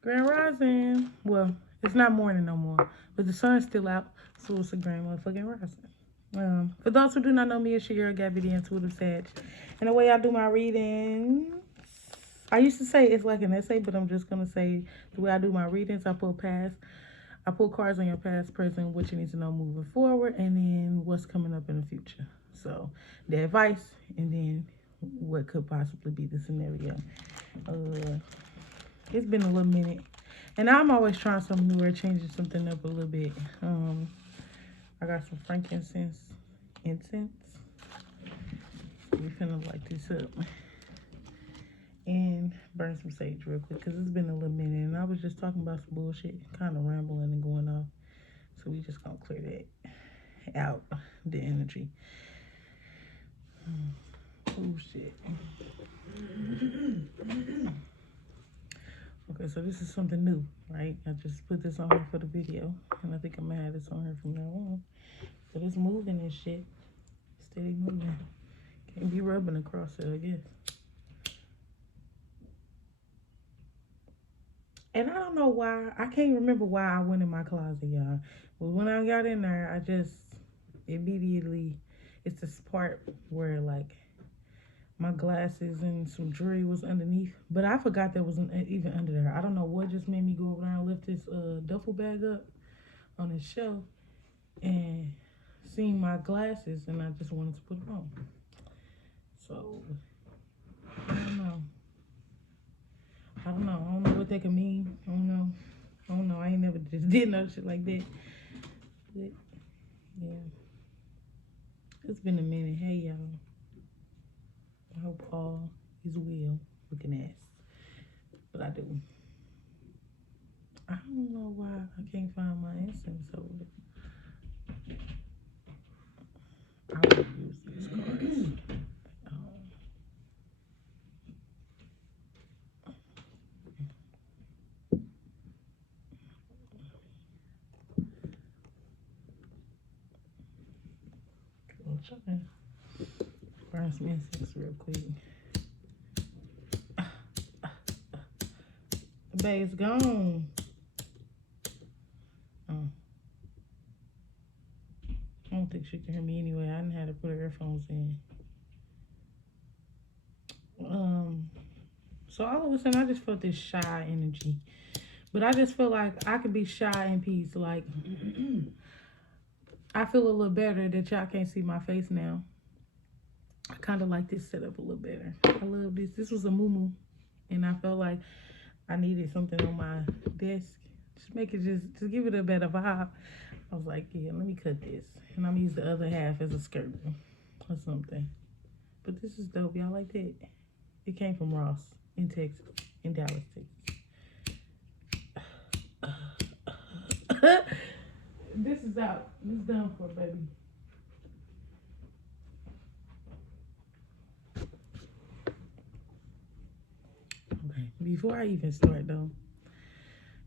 Grand Rising. Well, it's not morning no more, but the sun's still out, so it's a grand motherfucking rising. For those who do not know me, it's your girl Gabby the Intuitive Sage. And the way I do my readings, I used to say it's like an essay, but I'm just gonna say the way I do my readings, I pull cards on your past, present, what you need to know moving forward, and then what's coming up in the future. So the advice, and then what could possibly be the scenario. Uh, it's been a little minute, and I'm always trying something new or changing something up a little bit. I got some frankincense incense. We're finna light this up and burn some sage real quick because it's been a little minute, and I was just talking about some bullshit, kind of rambling and going off. So we just gonna clear that out, the energy. Oh shit. Okay, so this is something new, right? I just put this on here for the video, and I think I'm gonna have this on here from now on. But it's moving and shit. Steady moving. Can't be rubbing across it, I guess. And I don't know why. I can't remember why I went in my closet, y'all. But when I got in there, I just immediately, it's this part where like my glasses and some jewelry was underneath, but I forgot that wasn't even under there. I don't know what just made me go over there and lift this duffel bag up on this shelf and seeing my glasses, and I just wanted to put them on. So I don't know. I don't know what that could mean. I don't know. I ain't never just did no shit like that. But yeah, it's been a minute. Hey y'all. I hope all is well. Looking ass. But I do. I don't know why I can't find my incense over there. I will use these cards. I'm trying to burn some incense real quick. The bag's gone. Oh. I don't think she can hear me anyway. I didn't have to put her earphones in. So all of a sudden I just felt this shy energy. But I just feel like I could be shy in peace. Like I feel a little better that y'all can't see my face now. I kind of like this setup a little better. I love this. This was a muumuu, and I felt like I needed something on my desk. Just make it just give it a better vibe. I was like, yeah, let me cut this. And I'm gonna use the other half as a skirt or something. But this is dope. Y'all like that? It came from Ross in Texas, in Dallas, Texas. This is out. This is done for, baby. Okay, before I even start though,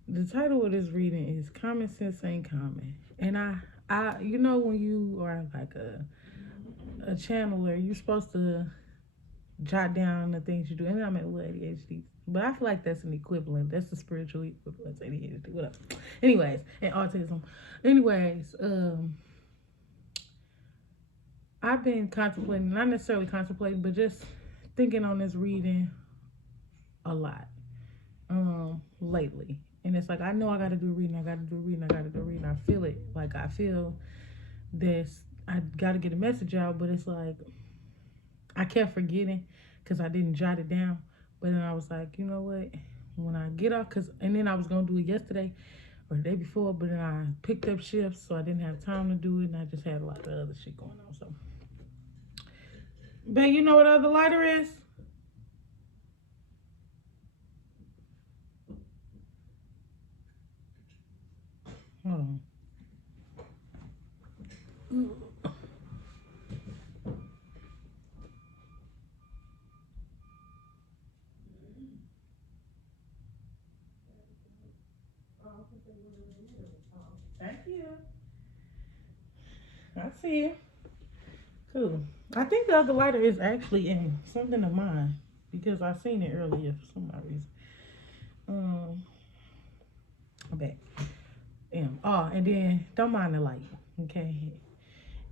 the title of this reading is Common Sense Ain't Common. And you know, when you are like a channeler, you're supposed to jot down the things you do. And I'm at ADHD, but I feel like that's an equivalent. That's the spiritual equivalent to ADHD. Whatever. Anyways, and autism. Anyways, I've been contemplating, not necessarily contemplating, but just thinking on this reading a lot lately. And it's like I know I gotta do reading, I gotta do reading, I gotta do reading. I feel it. Like I feel this, I gotta get a message out, but it's like I kept forgetting because I didn't jot it down. But then I was like, you know what? When I get off, and then I was gonna do it yesterday or the day before, but then I picked up shifts, so I didn't have time to do it, and I just had a lot of other shit going on. So, but you know what other lighter is? Hold on. Thank you. I see it. Cool. I think the other lighter is actually in something of mine because I seen it earlier for some odd reason. back. Oh, and then don't mind the light, okay?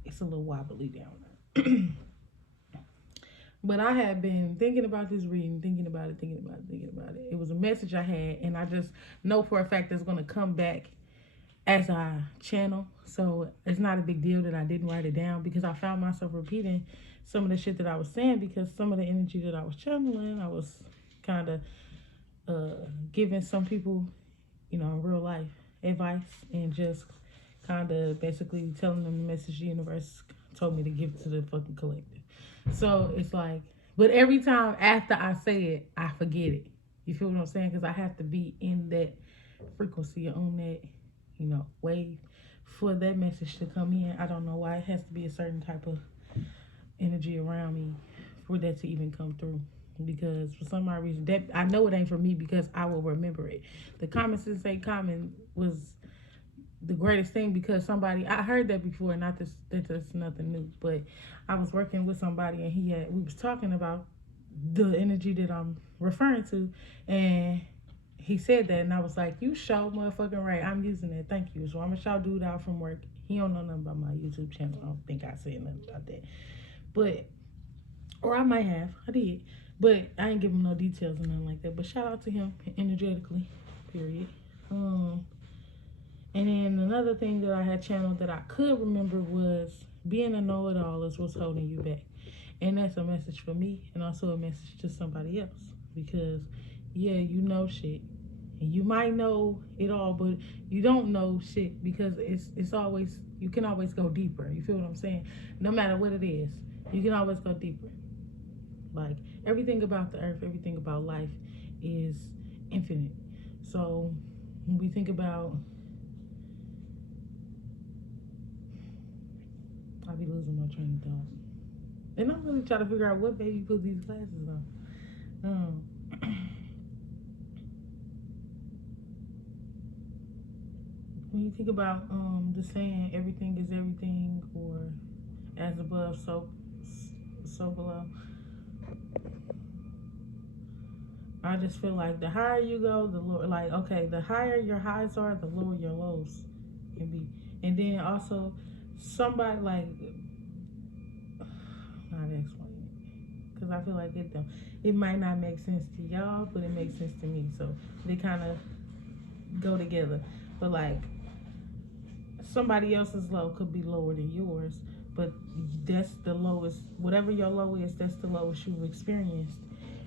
It's a little wobbly down there. But I had been thinking about this reading, thinking about it, thinking about it, thinking about it. It was a message I had, and I just know for a fact it's going to come back as I channel. So it's not a big deal that I didn't write it down, because I found myself repeating some of the shit that I was saying, because some of the energy that I was channeling, I was kind of giving some people, in real life advice, and just kind of basically telling them the message the universe told me to give to the fucking collective. So it's like, but every time after I say it, I forget it. You feel what I'm saying? Because I have to be in that frequency, on that, wave for that message to come in. I don't know why. It has to be a certain type of energy around me for that to even come through. Because for some odd reason, that I know it ain't for me, because I will remember it. The Common Sensei comment was the greatest thing, because I heard that before, not this, that's nothing new, but I was working with somebody, and we was talking about the energy that I'm referring to, and he said that, and I was like, you show motherfucking right, I'm using it, thank you. So I'm gonna shout dude out from work. He don't know nothing about my YouTube channel. I don't think I said nothing about that, but, or I might have, I did, but I ain't give him no details or nothing like that. But shout out to him energetically, period. And then another thing that I had channeled that I could remember was, being a know-it-all is what's holding you back. And that's a message for me, and also a message to somebody else. Because, yeah, you know shit. And you might know it all, but you don't know shit, because it's always, you can always go deeper. You feel what I'm saying? No matter what it is, you can always go deeper. Like, everything about the earth, everything about life is infinite. So when we think about, I'll be losing my train of thought. And I'm really trying to figure out what baby put these glasses on. When you think about the saying, everything is everything, or as above, so below, I just feel like the higher you go, the lower, like, okay, the higher your highs are, the lower your lows can be. And then also, somebody like, not explain it, because I feel like it might not make sense to y'all, but it makes sense to me. So they kind of go together. But like, somebody else's low could be lower than yours, but that's the lowest. Whatever your low is, that's the lowest you've experienced.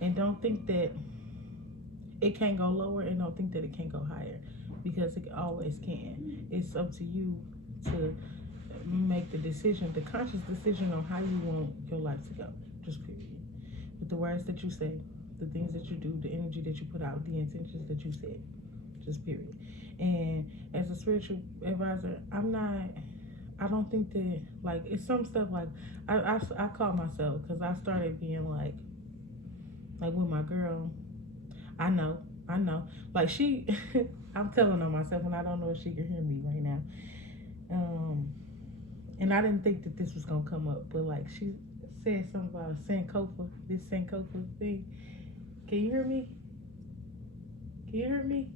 And don't think that it can't go lower, and don't think that it can't go higher, because it always can. It's up to you to make the decision, the conscious decision on how you want your life to go, just period. With the words that you say, the things that you do, the energy that you put out, the intentions that you set, just period. And as a spiritual advisor, I don't think that, like, it's some stuff like, I call myself, because I started being like with my girl, I know, like she, I'm telling on myself, and I don't know if she can hear me right now. And I didn't think that this was gonna come up, but like, she said something about Sankofa, this Sankofa thing. Can you hear me? Can you hear me?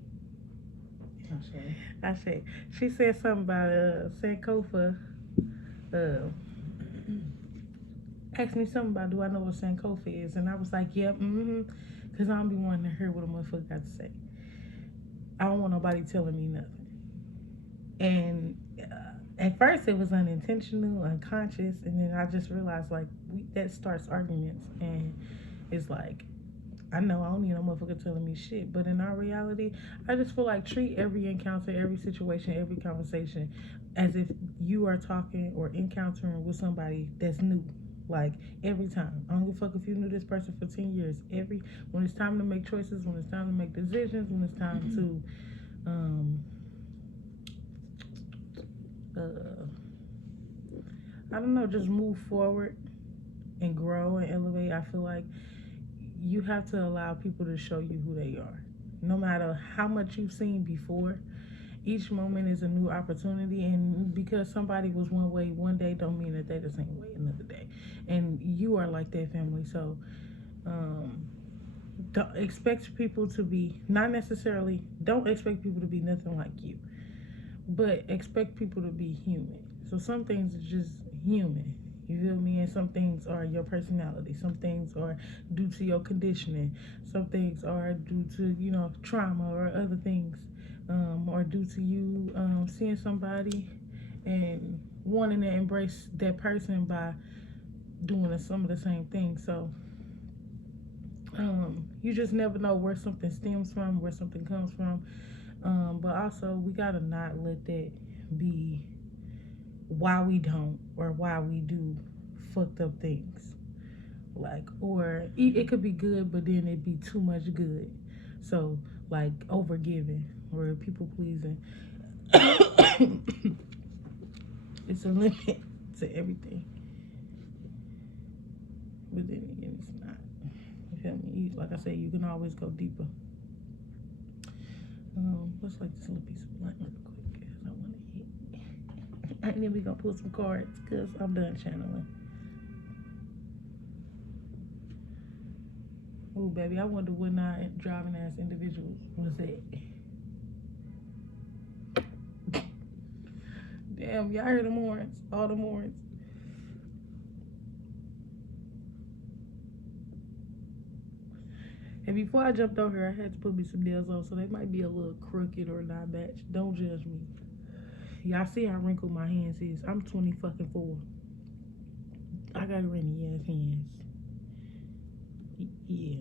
I say. She said something about Sankofa. Asked me something about, do I know what Sankofa is? And I was like, yep, because I don't be wanting to hear what a motherfucker got to say. I don't want nobody telling me nothing. And at first it was unintentional, unconscious, and then I just realized, like, that starts arguments, and it's like, I know I don't need no motherfucker telling me shit, but in our reality, I just feel like, treat every encounter, every situation, every conversation as if you are talking or encountering with somebody that's new. Like, every time. I don't give a fuck if you knew this person for 10 years. When it's time to make choices, when it's time to make decisions, when it's time to I don't know, just move forward and grow and elevate. I feel like you have to allow people to show you who they are. No matter how much you've seen before, each moment is a new opportunity, and because somebody was one way one day don't mean that they're the same way another day. And you are like that, family. So don't expect people to be, not necessarily, don't expect people to be nothing like you, but expect people to be human. So some things are just human. You feel me? And some things are your personality. Some things are due to your conditioning. Some things are due to, trauma or other things. Or due to you seeing somebody and wanting to embrace that person by doing some of the same things. So you just never know where something stems from, where something comes from. But also, we gotta not let that be why we don't or why we do fucked up things. Like, or it could be good, but then it'd be too much good. So, like, over giving or people pleasing. It's a limit to everything. But then again, it's not. You feel me? Like I said, you can always go deeper. Let's like this little piece of blunt real quick because I want to hit. And then we gonna pull some cards because I'm done channeling. Oh, baby, I wonder what not driving ass individuals was that. Damn, y'all heard the horns, all the horns. And before I jumped over here, I had to put me some nails on, so they might be a little crooked or not matched. Don't judge me. Y'all see how wrinkled my hands is. I'm 20 fucking 4. I got rainy ass hands. Yeah.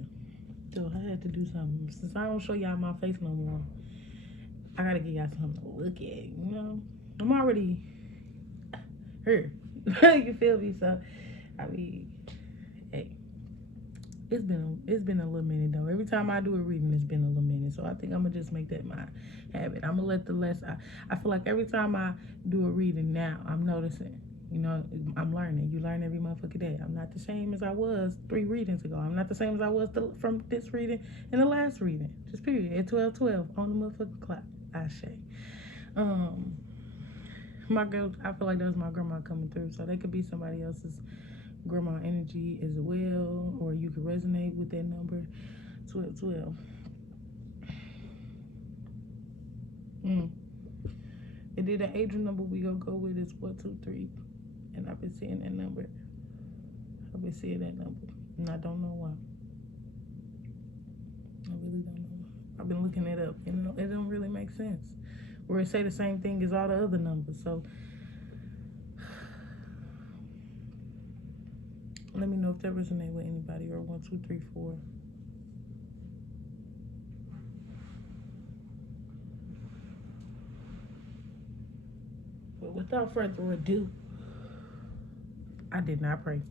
So I had to do something. Since I don't show y'all my face no more, I gotta give y'all something to look at, I'm already hurt. You feel me? So, I mean, hey. It's been a little minute though. Every time I do a reading, it's been a little minute. So I think I'm gonna just make that my habit. I'm gonna let the less. I feel like every time I do a reading now, I'm noticing. I'm learning. You learn every motherfucking day. I'm not the same as I was 3 readings ago. I'm not the same as I was from this reading and the last reading. Just period. At 12:12 on the motherfucking clock. I say. My girl. I feel like that was my grandma coming through. So they could be somebody else's grandma energy as well, or you could resonate with that number 1212. And then the angel number we gonna go with is 423, and I've been seeing that number. And I don't know why. I really don't know why. I've been looking it up, it don't really make sense, or it say the same thing as all the other numbers. So let me know if that resonates with anybody, or 1234. But without further ado, I did not pray.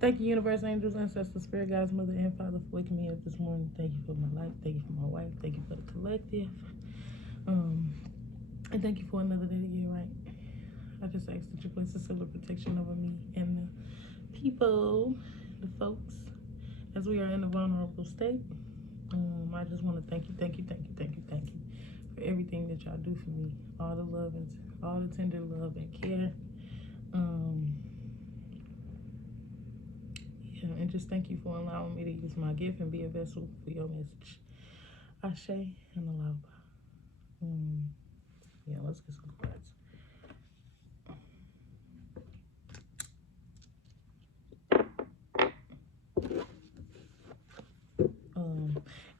Thank you, universe, angels, ancestors, spirit guides, mother, and father, for waking me up this morning. Thank you for my life. Thank you for my wife. Thank you for the collective. And thank you for another day to get right. I just ask that you place a silver protection over me and the people, the folks, as we are in a vulnerable state. I just want to thank you for everything that y'all do for me. All the love and all the tender love and care. And just thank you for allowing me to use my gift and be a vessel for your message. Ashe and Alaba. Let's get some cards.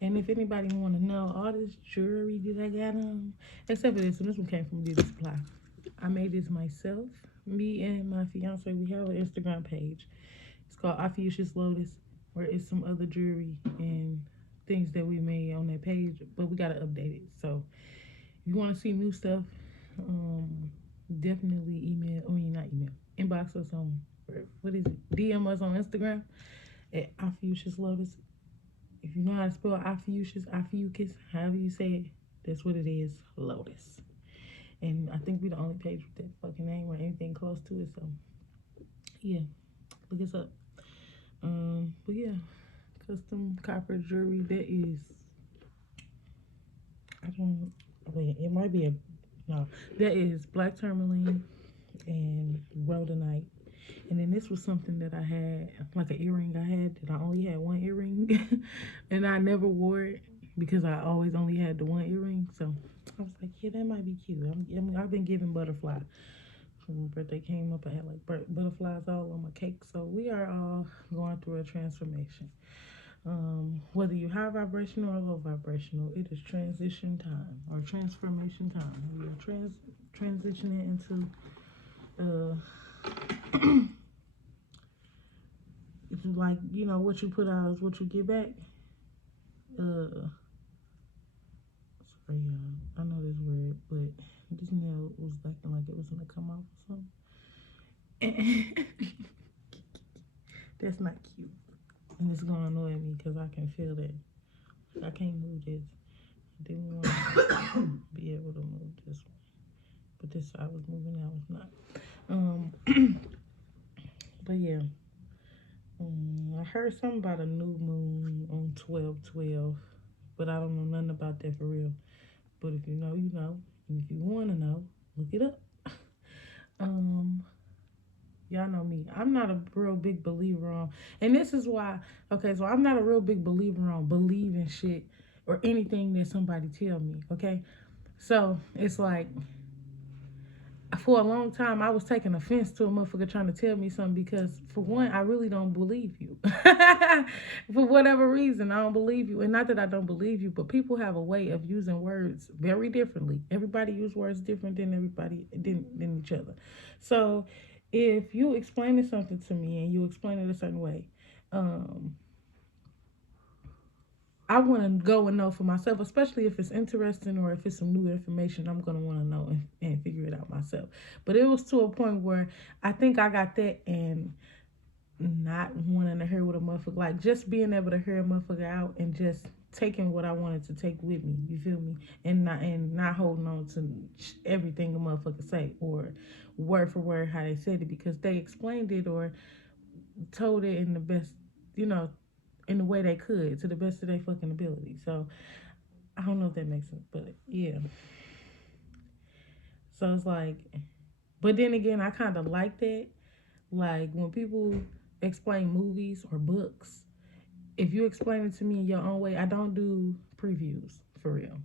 And if anybody want to know all this jewelry that I got on, except for this one came from Beauty Supply. I made this myself. Me and my fiance, we have an Instagram page. It's called Ophiuchus Lotus, where it's some other jewelry and things that we made on that page, but we gotta update it. So if you want to see new stuff, definitely inbox us on, what is it? DM us on Instagram at Ophiuchus Lotus. If you know how to spell Ophiuchus, however you say it, that's what it is, Lotus. And I think we're the only page with that fucking name or anything close to it. So yeah, look us up. But yeah, custom copper jewelry. That is, it might be that is black tourmaline and rhodonite And then this was something that I had, like an earring I had, that I only had one earring. And I never wore it because I always only had the one earring. So I was like, yeah, that might be cute. I've been giving butterfly. When my birthday came up, I had like butterflies all on my cake. So we are all going through a transformation. Whether you're high vibrational or low vibrational, it is transition time or transformation time. We are transitioning into like, you know, what you put out is what you get back. Sorry, y'all. I know this word, but this nail was acting like it was gonna come off or something. That's not cute. And it's gonna annoy me because I can feel that. I can't move this. I didn't want to be able to move this one. But this I was moving, I was not. But yeah. I heard something about a new moon on 12/12, but I don't know nothing about that for real. But if you know, you know. And if you want to know, look it up. Y'all know me. I'm not a real big believer on, and this is why, okay, so I'm not a real big believer on believing shit or anything that somebody tell me, okay? So it's like, for a long time, I was taking offense to a motherfucker trying to tell me something because, for one, I really don't believe you. For whatever reason, I don't believe you. And not that I don't believe you, but people have a way of using words very differently. Everybody use words different than each other. So if you explaining something to me and you explain it a certain way, I want to go and know for myself, especially if it's interesting or if it's some new information. I'm going to want to know and figure it out myself. But it was to a point where I think I got that, and not wanting to hear what a motherfucker, like just being able to hear a motherfucker out and just taking what I wanted to take with me. You feel me? And not holding on to everything a motherfucker say or word for word how they said it, because they explained it or told it in the best, you know, in the way they could, to the best of their fucking ability. So I don't know if that makes sense, but yeah. So it's like, but then again, I kind of like that. Like when people explain movies or books, if you explain it to me in your own way, I don't do previews for real.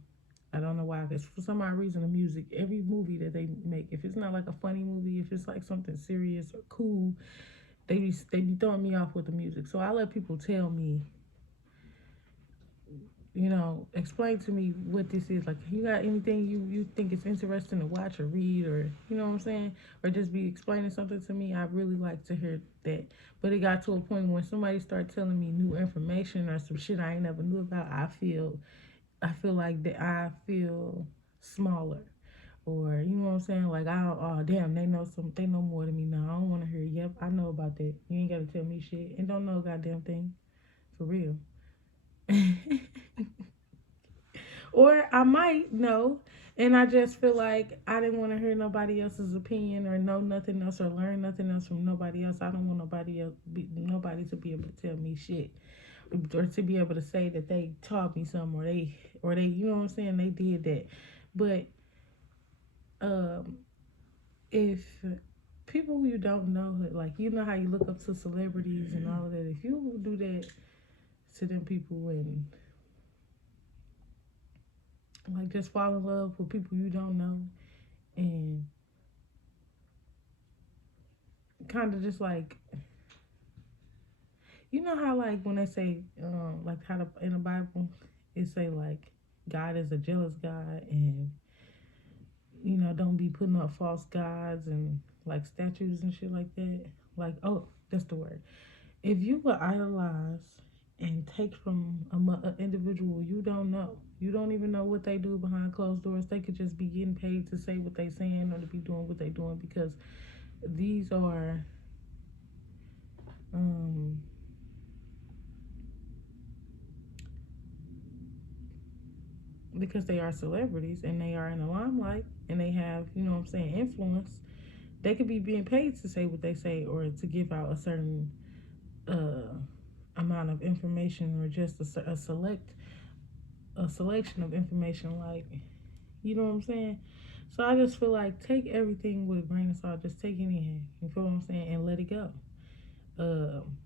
I don't know why, because for some odd reason, the music, every movie that they make, if it's not like a funny movie, if it's like something serious or cool, they be throwing me off with the music. So I let people tell me, you know, explain to me what this is. Like, you got anything you think it's interesting to watch or read, or, you know what I'm saying? Or just be explaining something to me. I really like to hear that. But it got to a point when somebody started telling me new information or some shit I ain't never knew about, I feel like that I feel smaller. Or, you know what I'm saying? Like, oh damn, they know more than me now. I don't want to hear, yep, I know about that. You ain't got to tell me shit. And don't know a goddamn thing. For real. Or I might know, and I just feel like I didn't want to hear nobody else's opinion or know nothing else or learn nothing else from nobody else. I don't want nobody to be able to tell me shit, or to be able to say that they taught me something, or they, you know what I'm saying, they did that. But if people who you don't know, like, you know how you look up to celebrities and all of that, if you do that to them people and like just fall in love with people you don't know and kind of just like, you know how like when they say like how in the Bible it say like God is a jealous God, and you know, don't be putting up false gods and like statues and shit like that. Like, oh, that's the word. If you would idolize and take from an individual you don't know, you don't even know what they do behind closed doors. They could just be getting paid to say what they saying or to be doing what they doing, because these are because they are celebrities and they are in the limelight and they have, you know what I'm saying, influence. They could be being paid to say what they say or to give out a certain amount of information, or just a selection of information, like, you know what I'm saying? So I just feel like take everything with a grain of salt. Just take it in. You feel what I'm saying? And let it go. Um,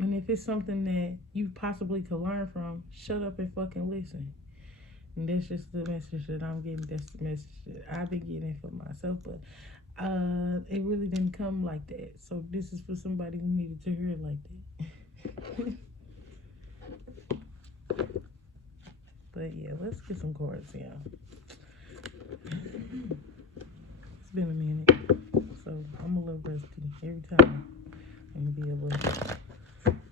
and if it's something that you possibly could learn from, shut up and fucking listen. And that's just the message that I'm getting. That's the message that I've been getting for myself. But it really didn't come like that. So this is for somebody who needed to hear it like that. But yeah, let's get some cards, yeah. It's been a minute, so I'm a little rusty every time. I'm gonna be a little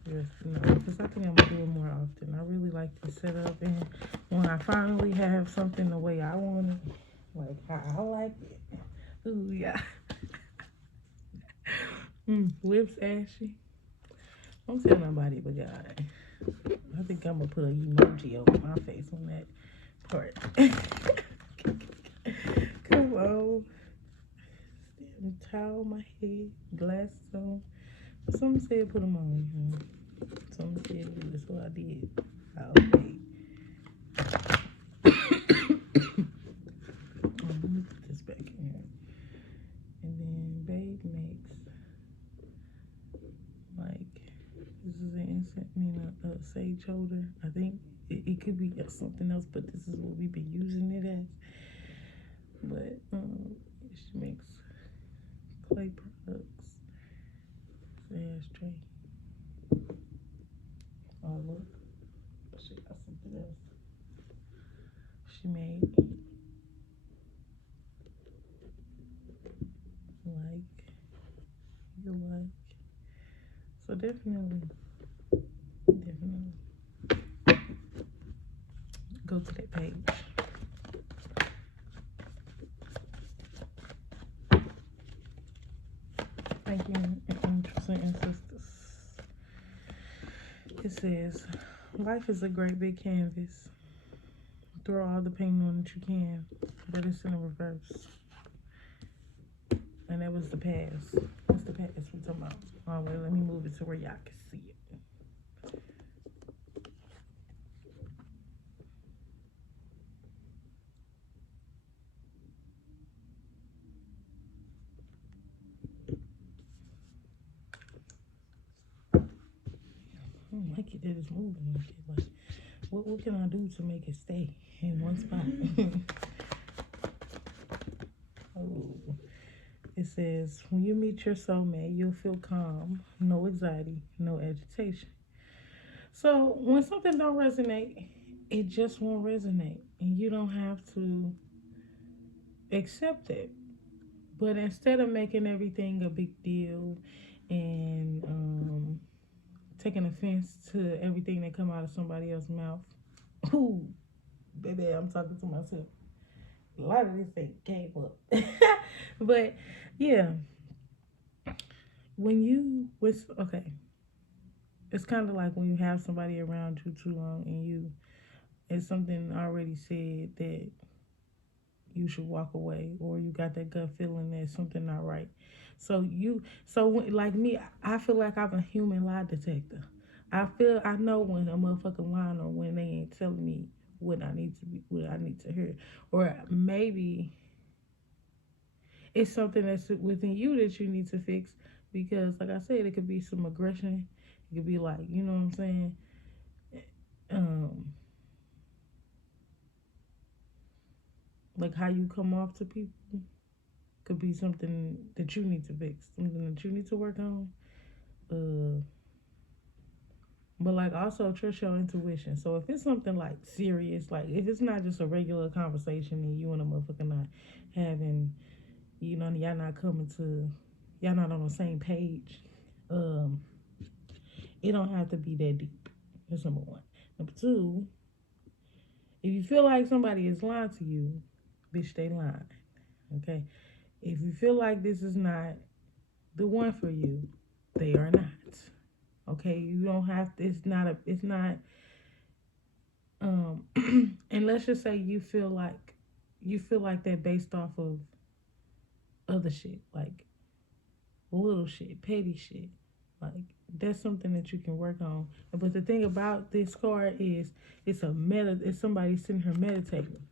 rusty now because I think I'm gonna do it more often. I really like to set up, and when I finally have something the way I want it, like how I like it, ooh yeah. Lips ashy. Don't tell nobody but God. I think I'm gonna put an emoji over my face on that part. Come on. Towel my head, glasses on. Some said put them on. Some said do it, so I did. Okay. Let me put this back in here. And then Babe makes like this is an insect, a sage holder. I think it could be something else, but this is what we've been using it as. But she makes clay products. Ashtray. Oh look, she got something else. She made like. So definitely go to that page. Thank you, brothers and sisters. It says, life is a great big canvas. Throw all the paint on that you can, but it's in the reverse. And that was the past. That's the past we're talking about. Oh, wait, let me move it to where y'all can see it. I don't like it that it's moving like it. Like, what can I do to make it stay in one spot? Oh. It says, when you meet your soulmate, you'll feel calm, no anxiety, no agitation. So when something don't resonate, it just won't resonate. And you don't have to accept it. But instead of making everything a big deal and taking offense to everything that come out of somebody else's mouth, ooh, baby, I'm talking to myself. A lot of this ain't came up. But yeah, when you was okay, it's kind of like when you have somebody around you too long and it's something already said that you should walk away, or you got that gut feeling that something not right. Like me, I feel like I'm a human lie detector. I know when a motherfucking lying or when they ain't telling me what I need to hear, or maybe it's something that's within you that you need to fix. Because, like I said, it could be some aggression. It could be like, you know what I'm saying? Um, like how you come off to people could be something that you need to fix, something that you need to work on. But like also trust your intuition. So if it's something like serious, like if it's not just a regular conversation and you and a motherfucker not having, y'all not on the same page. Um, it don't have to be that deep. That's number one. Number two, if you feel like somebody is lying to you, bitch, they lying. Okay? If you feel like this is not the one for you, they are not. Okay? You don't have to, it's not, and let's just say you feel like that based off of other shit, like little shit, petty shit. Like that's something that you can work on. But the thing about this card is it's somebody sitting here meditating.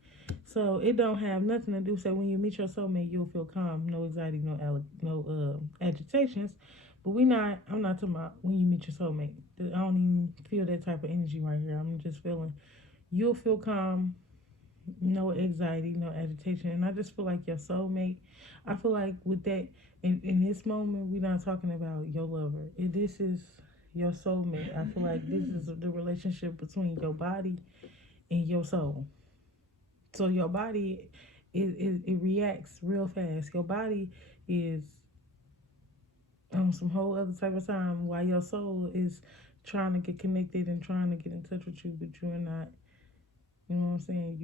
So it don't have nothing to do. So when you meet your soulmate, you'll feel calm, no anxiety, no agitations. But I'm not talking about when you meet your soulmate. I don't even feel that type of energy right here. I'm just feeling you'll feel calm, no anxiety, no agitation. And I just feel like your soulmate, I feel like with that, in this moment, we're not talking about your lover. This is your soulmate. I feel like this is the relationship between your body and your soul. So your body, it reacts real fast. Your body is on some whole other type of time while your soul is trying to get connected and trying to get in touch with you, but you're not. You know what I'm saying?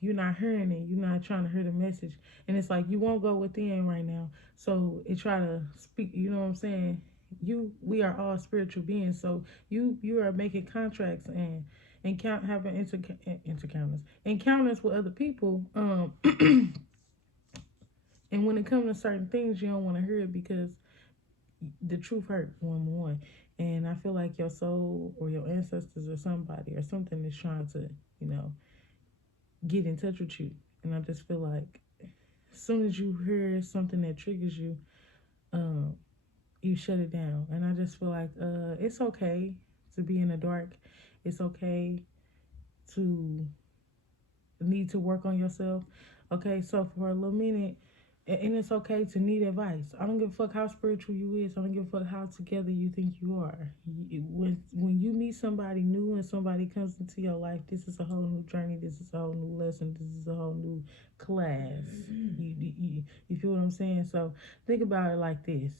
You're not hearing it. You're not trying to hear the message. And it's like you won't go within right now. So it try to speak, you know what I'm saying? We are all spiritual beings. So you are making contracts and having encounters with other people. And when it comes to certain things, you don't want to hear it because the truth hurt, one. And I feel like your soul or your ancestors or somebody or something is trying to, you know, get in touch with you. And I just feel like as soon as you hear something that triggers you, um, you shut it down. And I just feel like it's okay to be in the dark. It's okay to need to work on yourself. Okay, so for a little minute, and it's okay to need advice. I don't give a fuck how spiritual you is. I don't give a fuck how together you think you are. When you meet somebody new and somebody comes into your life, this is a whole new journey. This is a whole new lesson. This is a whole new class. You feel what I'm saying? So think about it like this.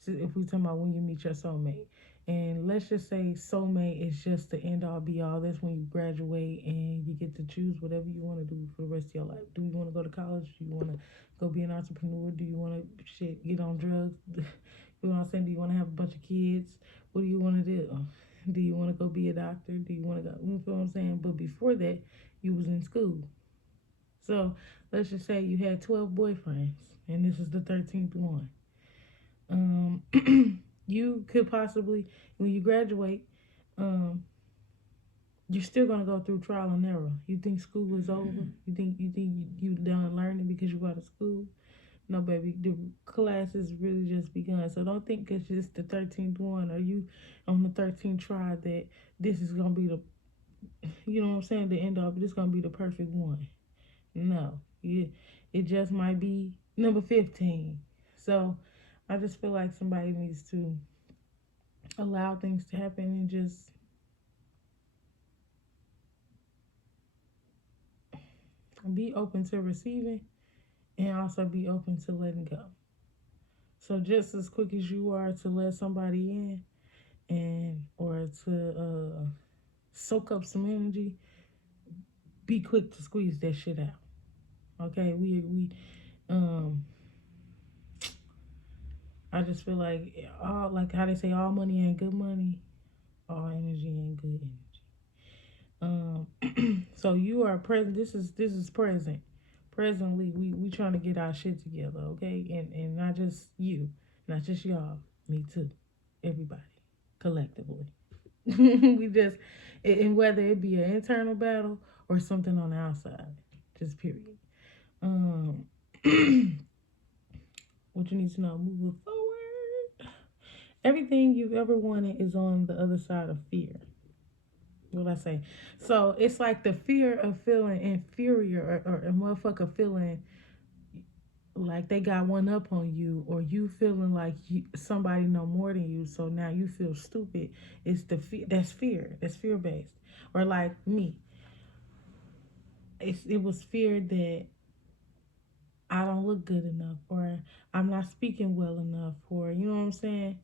So if we talking about when you meet your soulmate, and let's just say soulmate is just the end all be all. That's when you graduate and you get to choose whatever you want to do for the rest of your life. Do you want to go to college? Do you want to go be an entrepreneur? Do you want to get on drugs? You know what I'm saying? Do you want to have a bunch of kids? What do you want to do? Do you want to go be a doctor? Do you want to go? You feel what I'm saying? But before that, you was in school. So let's just say you had 12 boyfriends, and this is the 13th one. You could possibly, when you graduate, you're still gonna go through trial and error. You think school is over? You done learning because you out of school? No, baby, the class is really just begun. So don't think it's just the 13th one or you on the 13th try that this is gonna be the, you know what I'm saying, the end of it. This is gonna be the perfect one. No, it just might be number 15. So I just feel like somebody needs to allow things to happen and just be open to receiving and also be open to letting go. So just as quick as you are to let somebody in and or to soak up some energy, be quick to squeeze that shit out. Okay, we I just feel like all, like how they say, all money ain't good money, all energy ain't good energy. So you are present. This is present. Presently, we trying to get our shit together, okay? And not just you, not just y'all, me too, everybody, collectively. We just, and whether it be an internal battle or something on the outside, just period. What you need to know moving forward. Everything you've ever wanted is on the other side of fear. What I say? So it's like the fear of feeling inferior or a motherfucker feeling like they got one up on you, or you feeling like somebody know more than you, so now you feel stupid. It's the fear. That's fear. That's fear based. Or like me, it was fear that I don't look good enough, or I'm not speaking well enough, or you know what I'm saying.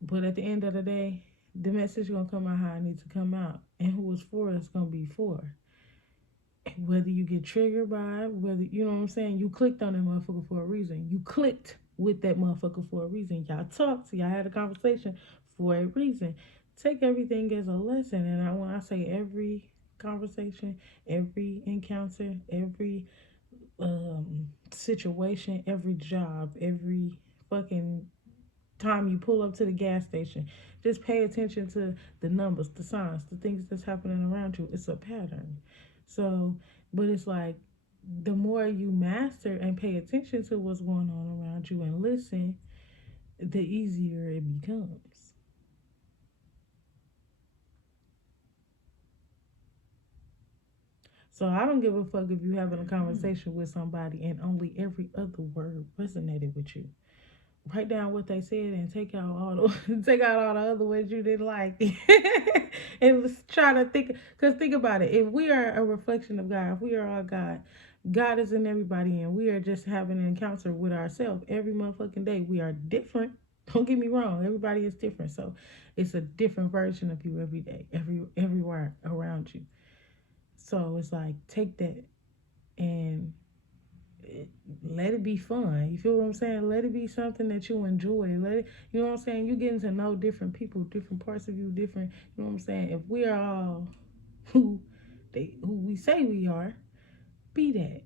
But at the end of the day, the message gonna come out how it needs to come out, and who it's for is gonna be for. Whether you get triggered by it, whether, you know what I'm saying, you clicked on that motherfucker for a reason. You clicked with that motherfucker for a reason. Y'all talked, y'all had a conversation for a reason. Take everything as a lesson. And when I say every conversation, every encounter, every situation, every job, every fucking time you pull up to the gas station, just pay attention to the numbers, the signs, the things that's happening around you. It's a pattern. So, but it's like the more you master and pay attention to what's going on around you and listen, the easier it becomes. So I don't give a fuck if you having a conversation with somebody and only every other word resonated with you. Write down what they said and take out all the take out all the other words you didn't like. And let's try to think, because think about it. If we are a reflection of God, if we are all God, God is in everybody, and we are just having an encounter with ourselves every motherfucking day. We are different. Don't get me wrong, everybody is different. So it's a different version of you every day, everywhere around you. So it's like, take that and let it be fun. You feel what I'm saying? Let it be something that you enjoy. Let it, you know what I'm saying? You getting to know different people, different parts of you, different, you know what I'm saying? If we are all who who we say we are, be that.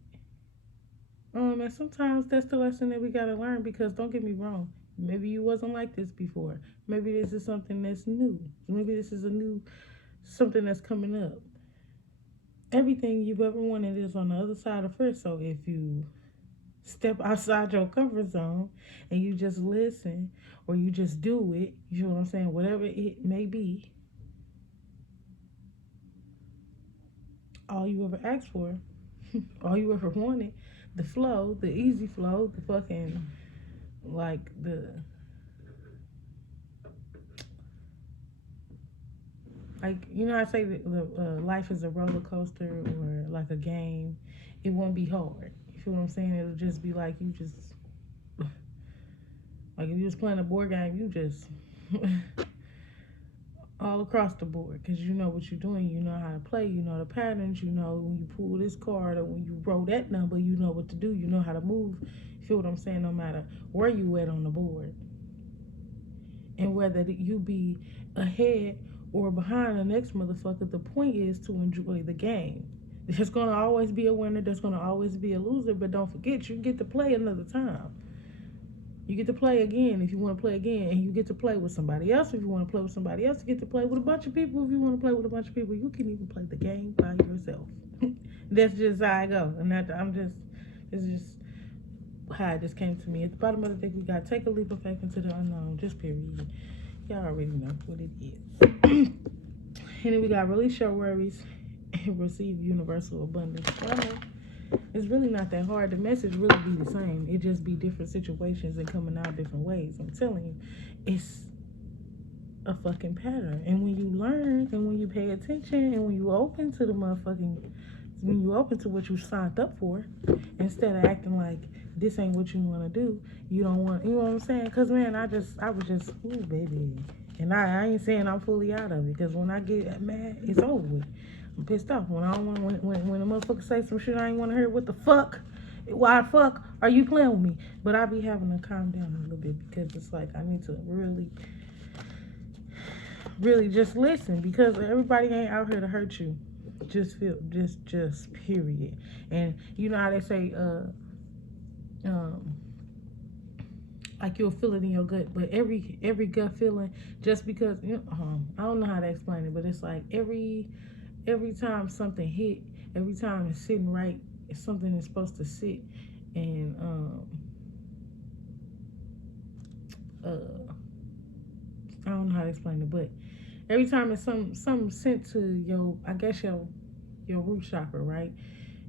And sometimes that's the lesson that we gotta learn, because don't get me wrong, maybe you wasn't like this before. Maybe this is something that's new. Maybe this is a new something that's coming up. Everything you've ever wanted is on the other side of first. So if you step outside your comfort zone and you just listen, or you just do it, you know what I'm saying, whatever it may be, all you ever asked for, all you ever wanted, the flow, the easy flow, the fucking, like, the, like, you know, I say that life is a roller coaster or like a game. It won't be hard. You feel what I'm saying? It'll just be like, you just, like, if you was playing a board game, you just all across the board, because you know what you're doing, you know how to play, you know the patterns, you know when you pull this card or when you roll that number, you know what to do, you know how to move. You feel what I'm saying? No matter where you at on the board, and whether you be ahead or behind the next motherfucker, the point is to enjoy the game. There's gonna always be a winner, there's gonna always be a loser, but don't forget, you get to play another time. You get to play again if you want to play again, and you get to play with somebody else if you want to play with somebody else. You get to play with a bunch of people if you want to play with a bunch of people. You can even play the game by yourself. That's just how I go, and it's just how it just came to me. At the bottom of the deck, we got take a leap of faith into the unknown. Just period. Y'all already know what it is. And then we got release your worries and receive universal abundance. Well, it's really not that hard. The message really be the same. It just be different situations and coming out different ways. I'm telling you, it's a fucking pattern. And when you learn and when you pay attention and when you open to the motherfucking, when you open to what you signed up for, instead of acting like this ain't what you want to do, you don't want, you know what I'm saying? Because, man, I was just, ooh, baby. And I ain't saying I'm fully out of it, because when I get mad, it's over with. I'm pissed off when I don't want, when a motherfucker say some shit I ain't want to hear. What the fuck? Why the fuck are you playing with me? But I be having to calm down a little bit, because it's like I need to really just listen, because everybody ain't out here to hurt you. Just period. And you know how they say, like, you'll feel it in your gut, but every gut feeling, just because, you know, I don't know how to explain it, but it's like every time something hit, every time it's sitting right, it's something that's supposed to sit. And I don't know how to explain it, but every time it's something sent to your, I guess your root chakra, right?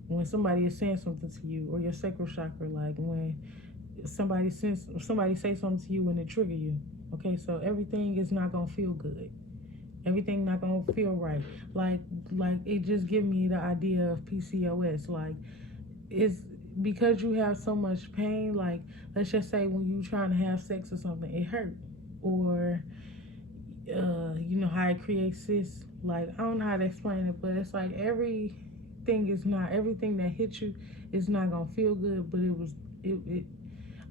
When somebody is saying something to you, or your sacral chakra, like when somebody say something to you and it trigger you. Okay, so everything is not gonna feel good. Everything not gonna feel right. Like it just give me the idea of PCOS. Like, it's because you have so much pain. Like, let's just say when you trying to have sex or something, it hurt, or you know how it creates cysts. Like, I don't know how to explain it, but it's like everything that hits you is not gonna feel good. But it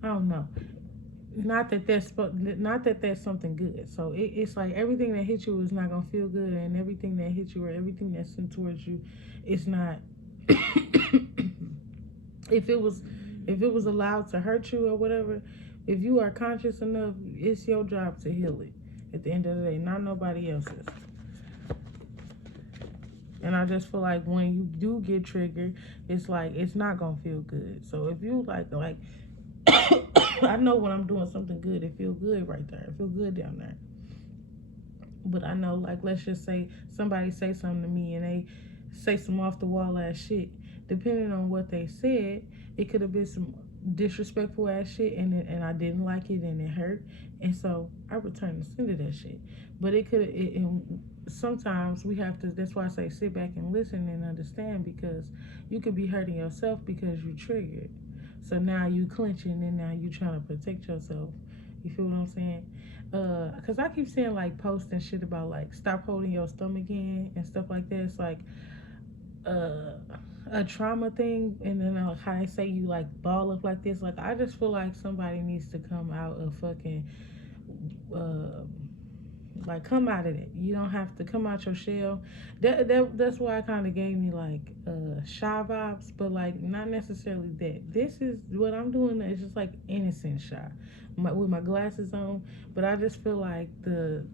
I don't know. Not that that's something good. So it's like everything that hits you is not gonna feel good, and everything that hits you or everything that's sent towards you is not. if it was allowed to hurt you or whatever, if you are conscious enough, it's your job to heal it. At the end of the day, not nobody else's. And I just feel like when you do get triggered, it's like it's not gonna feel good. So if you like I know when I'm doing something good, it feel good right there. It feel good down there. But I know, like, let's just say somebody say something to me and they say some off the wall ass shit. Depending on what they said, it could have been some disrespectful ass shit, and I didn't like it and it hurt, and so I returned the send of that shit. But it could and sometimes we have to. That's why I say sit back and listen and understand, because you could be hurting yourself because you triggered. So now you clenching and now you trying to protect yourself. You feel what I'm saying? Cause I keep seeing like posts and shit about like stop holding your stomach in and stuff like that. It's like uh a trauma thing, and then how they say you like ball up like this. Like I just feel like somebody needs to come out of fucking uh like come out of it. You don't have to come out your shell. That's why it kind of gave me like shy vibes, but like not necessarily that. This is what I'm doing. Is just like innocent shy, with my glasses on. But I just feel like the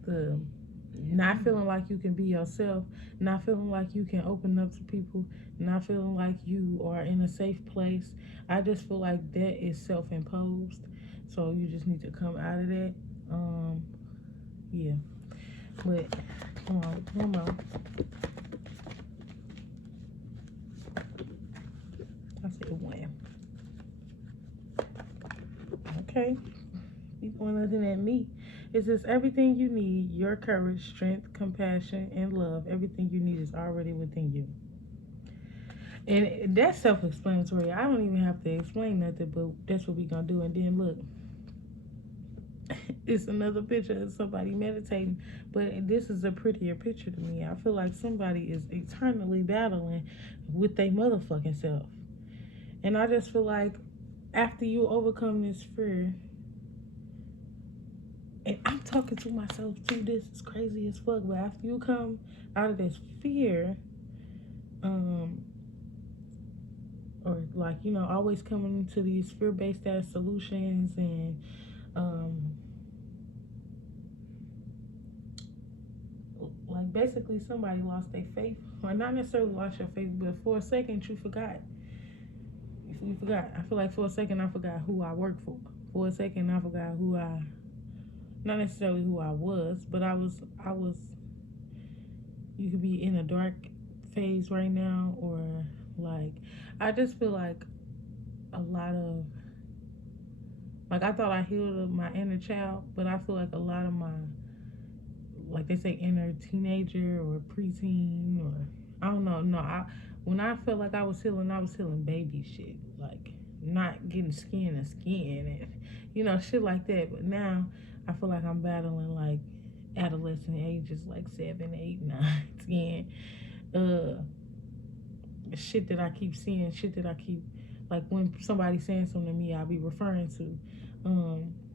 not feeling like you can be yourself, not feeling like you can open up to people, not feeling like you are in a safe place. I just feel like that is self-imposed. So you just need to come out of that. Yeah. But come on, come on. I said when. Okay. You looking at me. It says everything you need, your courage, strength, compassion, and love, everything you need is already within you. And that's self-explanatory. I don't even have to explain nothing, but that's what we gonna do. And then look, it's another picture of somebody meditating, but this is a prettier picture to me. I feel like somebody is eternally battling with their motherfucking self. And I just feel like after you overcome this fear, and I'm talking to myself too, this is crazy as fuck, but after you come out of this fear, um, or like, always coming to these fear-based ass solutions, and like basically somebody lost their faith, or not necessarily lost your faith, but for a second you forgot. You forgot. I feel like for a second I forgot who I worked for. For a second I forgot who I, not necessarily who I was, but I was. You could be in a dark phase right now, or like, I just feel like a lot of, like, I thought I healed my inner child, but I feel like a lot of my, like they say, inner teenager or preteen, or I don't know. No, when I felt like I was healing baby shit, like not getting skin to skin and shit like that. But now I feel like I'm battling like adolescent ages, like 7, 8, 9, 10. Shit that I keep seeing, shit that I keep, like when somebody's saying something to me, I'll be referring to,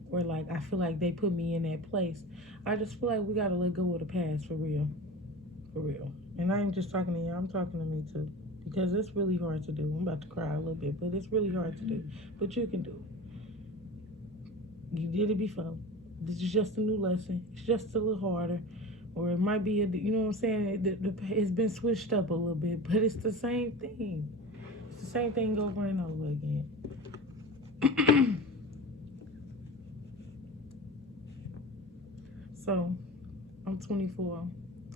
or like I feel like they put me in that place. I just feel like we gotta let go of the past, for real, for real. And I ain't just talking to you, I'm talking to me too, because it's really hard to do. I'm about to cry a little bit, but it's really hard to do. But you can do it. You did it before. This is just a new lesson. It's just a little harder. Or it might be, you know what I'm saying? It's been switched up a little bit, but it's the same thing. It's the same thing over and over again. So, I'm 24.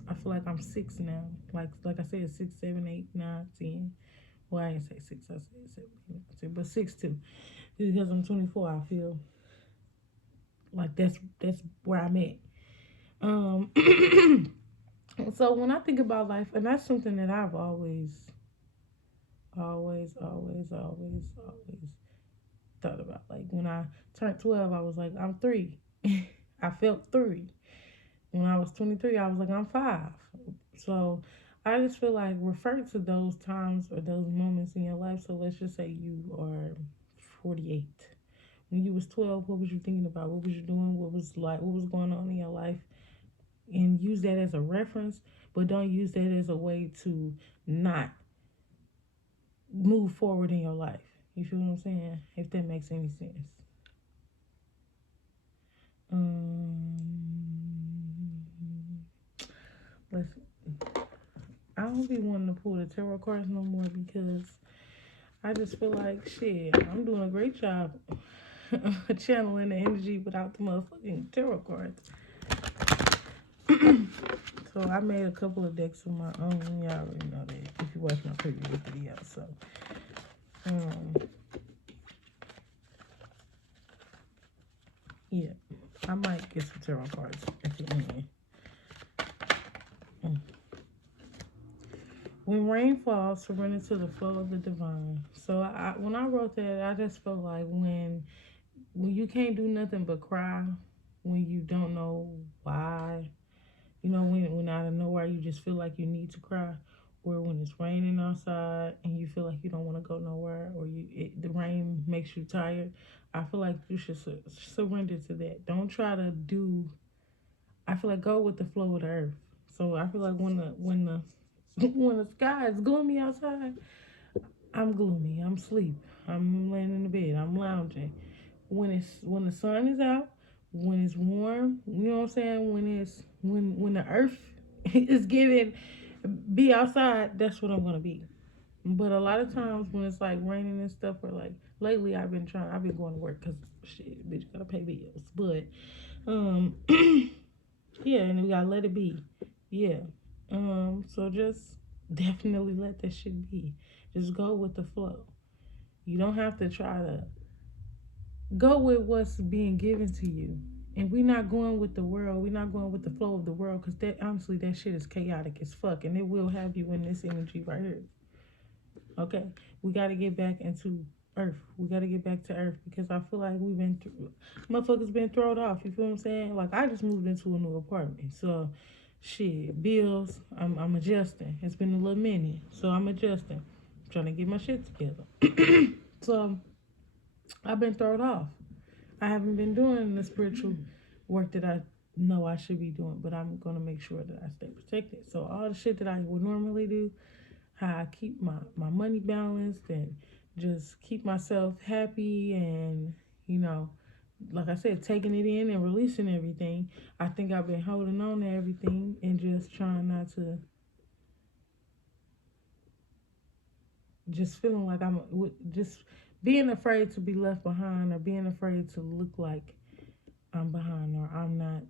I feel like I'm 6 now. Like I said, 6, 7, 8, 9, 10. Well, I didn't say 6, I said 7, 8, 9, 10, but 6 too. Because I'm 24, I feel like that's where I'm at. So when I think about life, and that's something that I've always thought about. Like when I turned 12, I was like, I'm 3. I felt 3. When I was 23, I was like, I'm 5. So I just feel like refer to those times or those moments in your life. So let's just say you are 48. When you was 12, what was you thinking about? What was you doing? What was going on in your life? And use that as a reference, but don't use that as a way to not move forward in your life. You feel what I'm saying? If that makes any sense. Um, let's. I don't be wanting to pull the tarot cards no more because I just feel like shit. I'm doing a great job channeling the energy without the motherfucking tarot cards. So I made a couple of decks of my own. Y'all already know that if you watch my previous video. So yeah, I might get some tarot cards at the end. When rain falls, surrender to the flow of the divine. So when I wrote that, I just felt like when you can't do nothing but cry, when you don't know why, you know, when out of nowhere you just feel like you need to cry, or when it's raining outside and you feel like you don't want to go nowhere, or the rain makes you tired, I feel like you should surrender to that. Don't try to do. I feel like go with the flow of the earth. So I feel like when the when the sky is gloomy outside, I'm gloomy. I'm asleep. I'm laying in the bed. I'm lounging. When the sun is out, when it's warm, you know what I'm saying? When the earth is giving be outside, that's what I'm gonna be. But a lot of times when it's like raining and stuff, or like lately I've been going to work because shit, bitch, gotta pay bills. But yeah, and we gotta let it be. Yeah. So just definitely let that shit be. Just go with the flow. You don't have to try to go with what's being given to you. And we're not going with the world. We're not going with the flow of the world because that honestly that shit is chaotic as fuck, and it will have you in this energy right here. Okay, we got to get back into earth. We got to get back to earth because I feel like we've been motherfuckers been thrown off. You feel what I'm saying? Like I just moved into a new apartment, so shit, bills. I'm adjusting. It's been a little minute, so I'm adjusting. I'm trying to get my shit together. So I've been thrown off. I haven't been doing the spiritual work that I know I should be doing, but I'm gonna make sure that I stay protected. So all the shit that I would normally do, how I keep my money balanced and just keep myself happy and, you know, like I said, taking it in and releasing everything. I think I've been holding on to everything and just trying not to, just feeling like I'm just being afraid to be left behind or being afraid to look like I'm behind or I'm not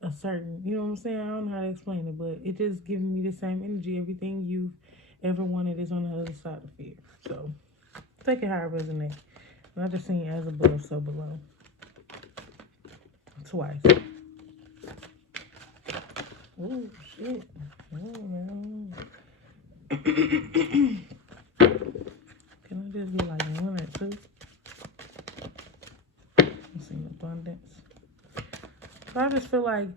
a certain, you know what I'm saying? I don't know how to explain it, but it just giving me the same energy. Everything you've ever wanted is on the other side of fear. So take it how it resonates. And I just seen as above, so below. Twice. Oh shit. Can I just be like one or two? I'm seeing abundance. So I just feel like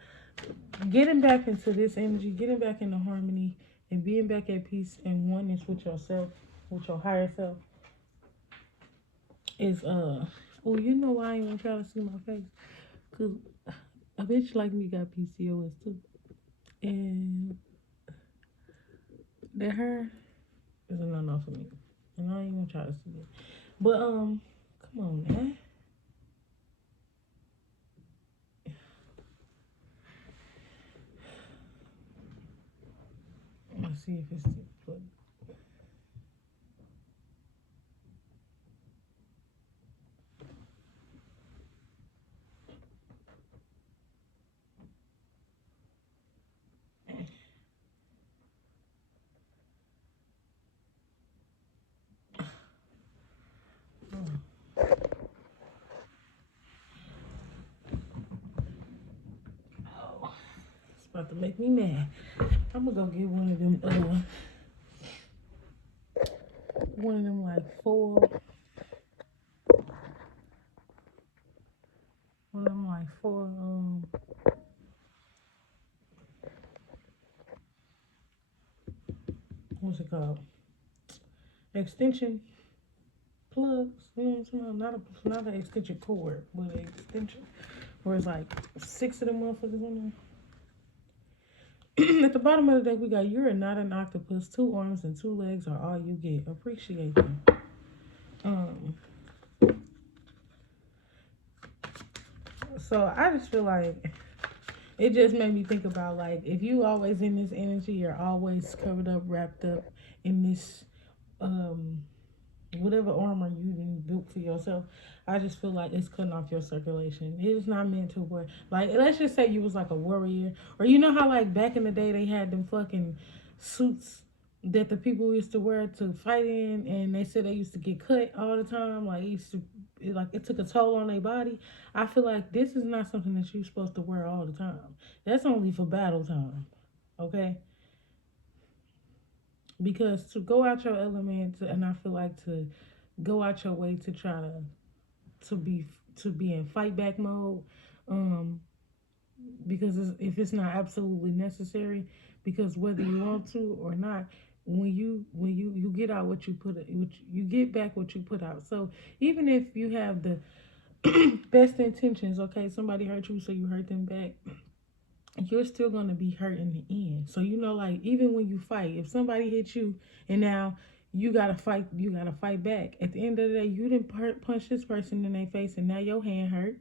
getting back into this energy, getting back into harmony, and being back at peace and oneness with yourself, with your higher self, is oh, you know why I ain't want y'all to see my face? Cause a bitch like me got PCOS too, and that hair is a no-no for me, and I ain't want y'all to see it. But come on, man. Let's see if it's still plugged. Oh, it's about to make me mad. I'm gonna go get one of them like four. One of them like four what's it called? Extension plugs. You know what I'm saying? Not an extension cord, but an extension where it's like 6 of them motherfuckers on there. At the bottom of the deck, we got "You're not an octopus. 2 arms and 2 legs are all you get. Appreciate them." So I just feel like it just made me think about like if you always in this energy, you're always covered up, wrapped up in this um whatever armor you built for yourself. I just feel like it's cutting off your circulation. It is not meant to work. Like let's just say you was like a warrior, or you know how like back in the day they had them fucking suits that the people used to wear to fight in, and they said they used to get cut all the time. Like it took a toll on their body. I feel like this is not something that you're supposed to wear all the time. That's only for battle time. Okay, because to go out your element, and I feel like to go out your way to try to be to be in fight back mode, um because if it's not absolutely necessary, because whether you want to or not, when you get out what you put, you get back what you put out. So even if you have the best intentions, okay, somebody hurt you, so you hurt them back, you're still going to be hurt in the end. So you know, like even when you fight, if somebody hits you and now you gotta fight back. At the end of the day, you didn't punch this person in their face, and now your hand hurt,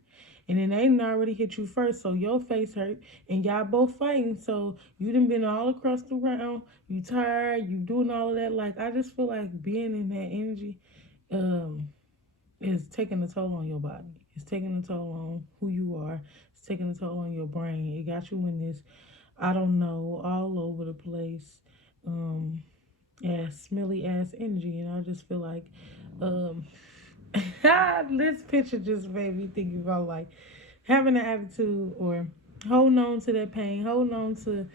and then they didn't already hit you first, so your face hurt, and y'all both fighting. So you done been all across the round. You tired. You doing all of that. Like I just feel like being in that energy, um, is taking a toll on your body. It's taking a toll on who you are. It's taking a toll on your brain. It got you in this, I don't know, all over the place, ass, smelly ass energy. And I just feel like, um, this picture just made me think about like having an attitude or holding on to that pain, holding on to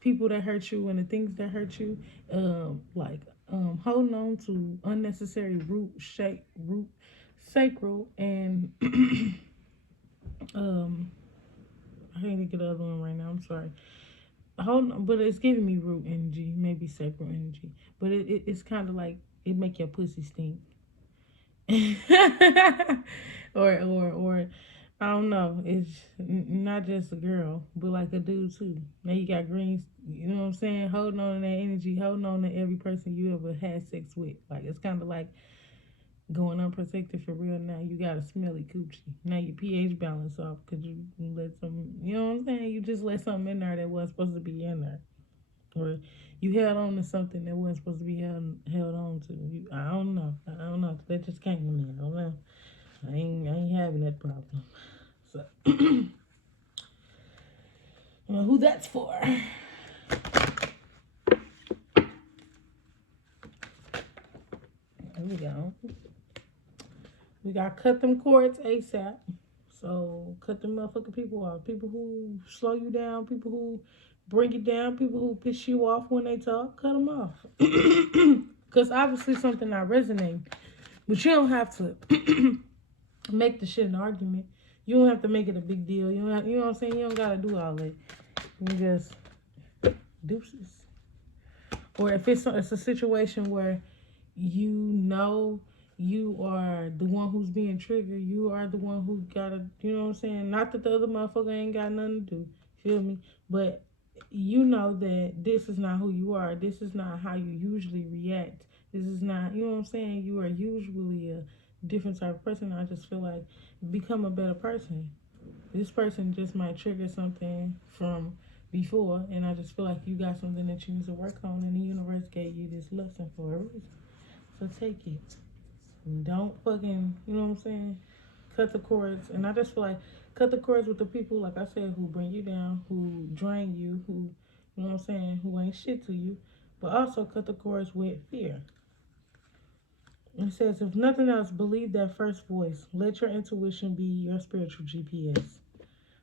people that hurt you and the things that hurt you, holding on to unnecessary root sacral, and um I can't think of the other one right now. I'm sorry. Hold on, but it's giving me root energy, maybe sacral energy, but it's kind of like it make your pussy stink, or I don't know. It's not just a girl, but like a dude too. Now you got greens. You know what I'm saying? Holding on to that energy, holding on to every person you ever had sex with. Like it's kind of like going unprotected for real. Now you got a smelly coochie. Now your pH balance off because you let some, you know what I'm saying? You just let something in there that wasn't supposed to be in there. Or you held on to something that wasn't supposed to be held on to. I don't know. I don't know. That just came to me. I don't know. I ain't having that problem. So, well, who that's for? Here we go. We got cut them cords ASAP. So cut them motherfucking people off. People who slow you down, people who bring you down, people who piss you off when they talk, cut them off. Because obviously something not resonating. But you don't have to make the shit an argument. You don't have to make it a big deal. You know what I'm saying? You don't gotta do all that. You just deuces. Or if it's a situation where you know you are the one who's being triggered, you are the one who gotta, you know what I'm saying? Not that the other motherfucker ain't got nothing to do, feel me? But you know that this is not who you are. This is not how you usually react. This is not, you know what I'm saying? You are usually a different type of person. I just feel like become a better person. This person just might trigger something from before, and I just feel like you got something that you need to work on, and the universe gave you this lesson for a reason. So take it. Don't fucking, you know what I'm saying? Cut the cords. And I just feel like cut the cords with the people, like I said, who bring you down, who drain you, who, you know what I'm saying, who ain't shit to you. But also cut the cords with fear. It says, if nothing else, believe that first voice. Let your intuition be your spiritual GPS.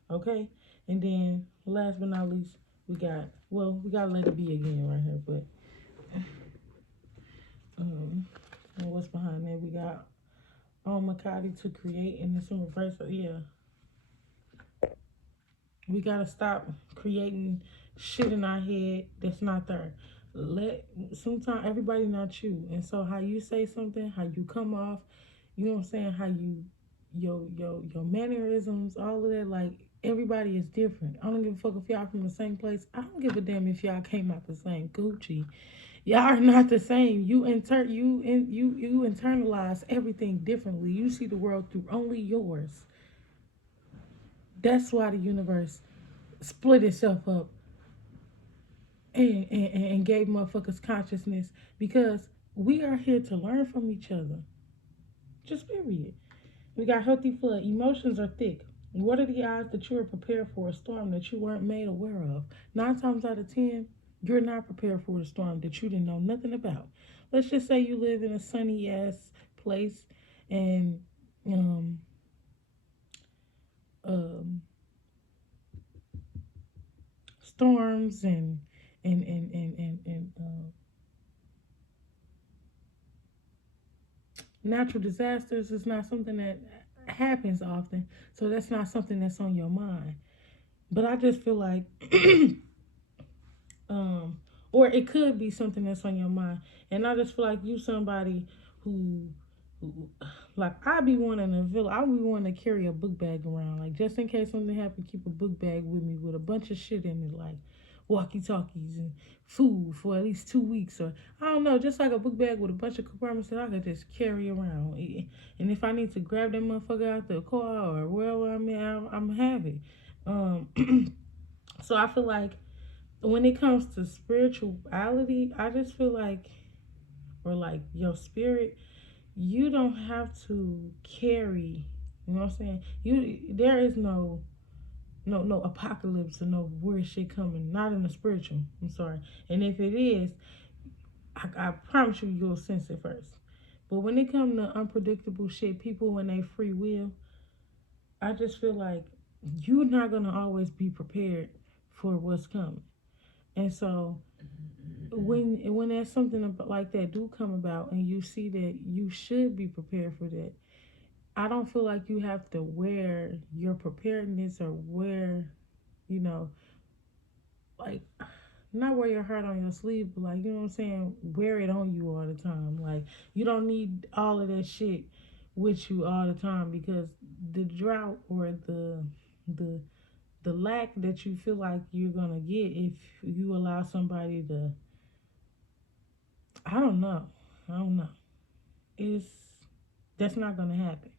Okay? And then, last but not least, we got to let it be again right here, but and what's behind that? We got Makati to create, and it's in reverse. Yeah. We got to stop creating shit in our head that's not there. Sometimes everybody not you. And so how you say something, how you come off, you know what I'm saying, how you, your mannerisms, all of that, like, everybody is different. I don't give a fuck if y'all from the same place. I don't give a damn if y'all came out the same Gucci. Y'all are not the same. You internalize everything differently. You see the world through only yours. That's why the universe split itself up and gave motherfuckers consciousness, because we are here to learn from each other. Just period. We got healthy flood. Emotions are thick. What are the odds that you are prepared for a storm that you weren't made aware of? 9 times out of 10, you're not prepared for a storm that you didn't know nothing about. Let's just say you live in a sunny ass place, and um um storms and natural disasters is not something that happens often, so that's not something that's on your mind. But I just feel like um or it could be something that's on your mind, and I just feel like you somebody who, who like I be wanting to feel, I be wanting to carry a book bag around, like just in case something happen, keep a book bag with me with a bunch of shit in it, like walkie talkies and food for at least 2 weeks, or I don't know, just like a book bag with a bunch of compartments that I could just carry around. And if I need to grab that motherfucker out the car or wherever I'm at, I'm have it. So I feel like when it comes to spirituality, I just feel like, or like your spirit, you don't have to carry. You know what I'm saying? There is no apocalypse or no weird shit coming. Not in the spiritual. I'm sorry. And if it is, I promise you, you'll sense it first. But when it comes to unpredictable shit, people when they free will, I just feel like you're not gonna always be prepared for what's coming. And so when there's something like that do come about and you see that you should be prepared for that, I don't feel like you have to wear your preparedness or wear, you know, like not wear your heart on your sleeve, but like, you know what I'm saying, wear it on you all the time. Like you don't need all of that shit with you all the time, because the drought or the the lack that you feel like you're gonna get if you allow somebody to, I don't know. I don't know. It's That's not gonna happen.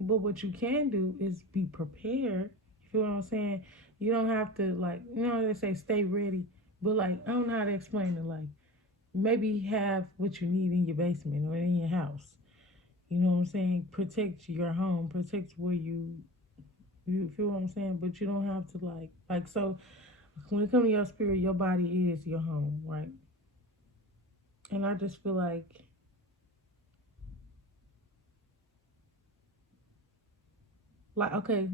But what you can do is be prepared. You feel what I'm saying? You don't have to, like, you know they say stay ready, but like I don't know how to explain it. Like maybe have what you need in your basement or in your house. You know what I'm saying? Protect your home, protect where you feel what I'm saying. But you don't have to like so when it comes to your spirit, your body is your home, right? And I just feel like okay,